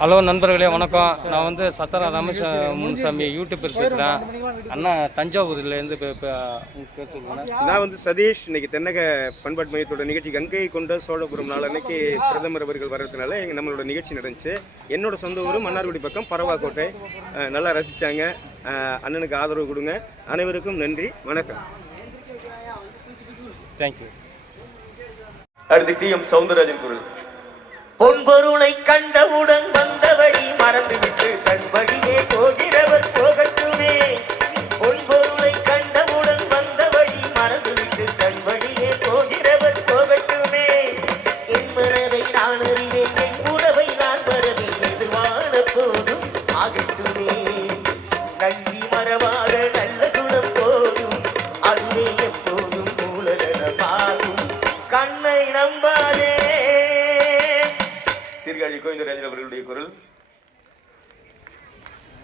Hello நண்பர்களே வணக்கம். நான் வந்து சத்தரா ரமேஷ் முனுசாமி யூடியூபர் பேசுகிறேன் அண்ணா தஞ்சாவூர்லேருந்து பே பே- உங்க பேர் சொல்லுங்கண்ணா நான் வந்து சதீஷ். இன்னைக்கு தென்னக பண்பாட்டு மையத்தோட நிகழ்ச்சி கங்கை கொண்ட சோழபுரம் நாள் அன்னைக்கு பிரதமர் அவர்கள் வர்றதுனால எங்க நம்மளோட நிகழ்ச்சி நடந்துச்சு. என்னோட சொந்த ஊர் மன்னார்குடி பக்கம் பரவாக்கோட்டை. நல்லா ரசிச்சாங்க. அஹ் அண்ணனுக்கு ஆதரவு கொடுங்க. அனைவருக்கும் நன்றி. வணக்கம். தேங்க்யூ அடுத்து டி எம் சவுந்தரராஜன் குரல். பொன்பொருளை கண்டவுடன் வந்த வழி மறந்துவிட்டு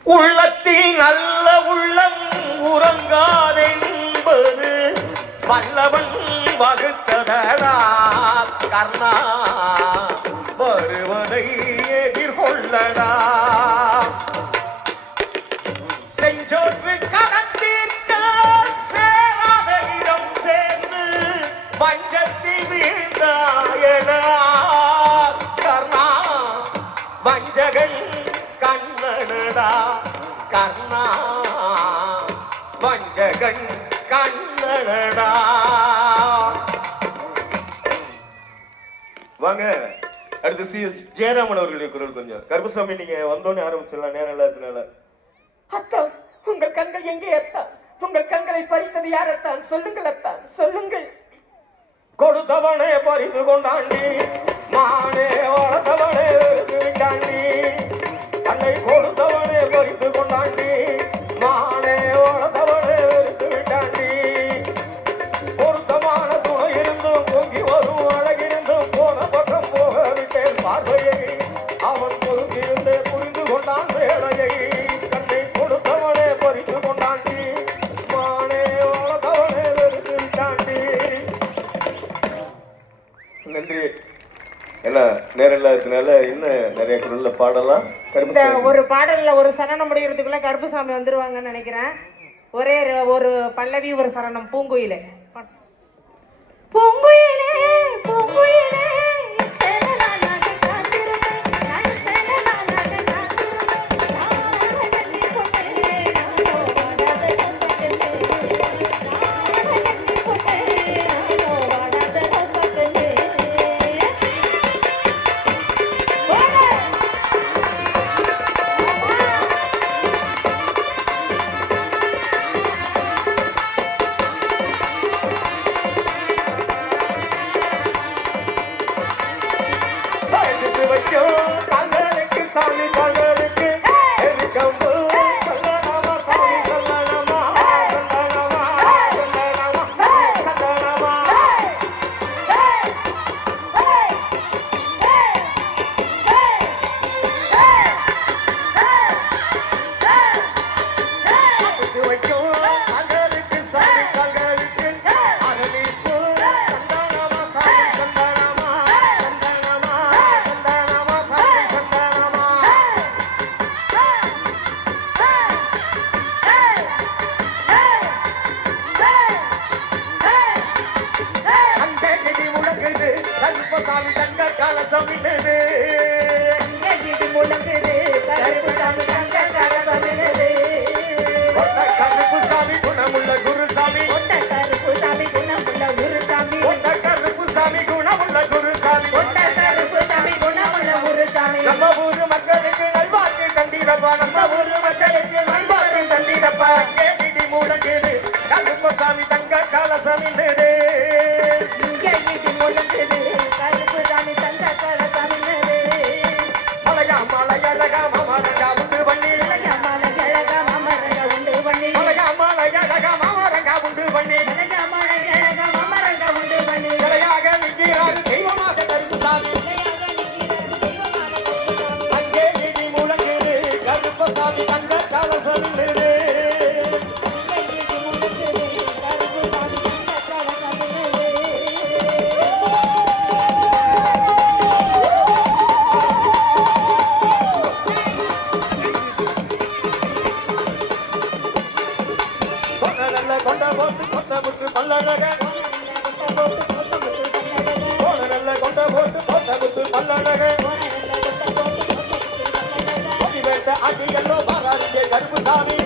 உள்ளத்தில் நல்ல உள்ளம் உறங்காதென்பது வல்லவன் வகுத்ததடா. கர்ணா வருவதை எதிர்கொள்ளடா. செஞ்சோற்று கடத்திற்க சேராத இடம் சேர்ந்து வஞ்சத்தில் வீழ்ந்தாயடா. கர்ணா வஞ்சகன் கண்ணனடா கர்ணா வஞ்சகன் கண்ணனடா. வாங்க அடுத்து சி எஸ் ஜெயராமன் அவர்களுடைய குரல் கொஞ்சம். கருப்பசாமி நீங்க வந்தோடனே ஆரம்பிச்சிடலாம் நேரம் இல்லாததுனால. அத்தான் உங்கள் கண்கள் எங்கே அத்தான் உங்கள் கண்களை பறித்தது யார் அத்தான் சொல்லுங்கள் அத்தான் சொல்லுங்கள். கொடுத்தவனே பறித்து கொண்டாண்டி மானே வளர்த்தவனே விட்டாண்டி கண்ணை கொடுத்தவனே பறித்து கொண்டாண்டி மானே வளர்த்தவனே நேரம் இல்லாததுனால இன்னும் நிறைய குரல்ல பாடலாம்? இந்த ஒரு பாடல்ல ஒரு சரணம் முடிகிறதுக்குள்ள கருப்புசாமி வந்துருவாங்கன்னு நினைக்கிறேன். ஒரே ஒரு- ஒரு பல்லவி ஒரு சரணம் பூங்குயிலே. பூங்குயிலே பூங்குயிலே. தங்க கலசம் விடுது கொண்ட கருப்புசாமி குணமுள்ள குருசாமி. கொண்ட கருப்புசாமி குணமுள்ள குருசாமி. நம்ம ஊரு மக்களுக்கு நல்வாழ்வு தந்திரப்பா நம்ம ஊரு மக்களுக்கு நல்வாக்கு தந்திரப்பா கேடி முழங்குது கருப்பசாமி தங்க la cama. கொண்ட போட்டு கொண்ட முற்று பல்லழக. போன நல்ல கொண்ட போட்டு கொண்ட முற்று பல்லழக. ஆட்டி எல்லோ பாராதிங்க கருப்புசாமி.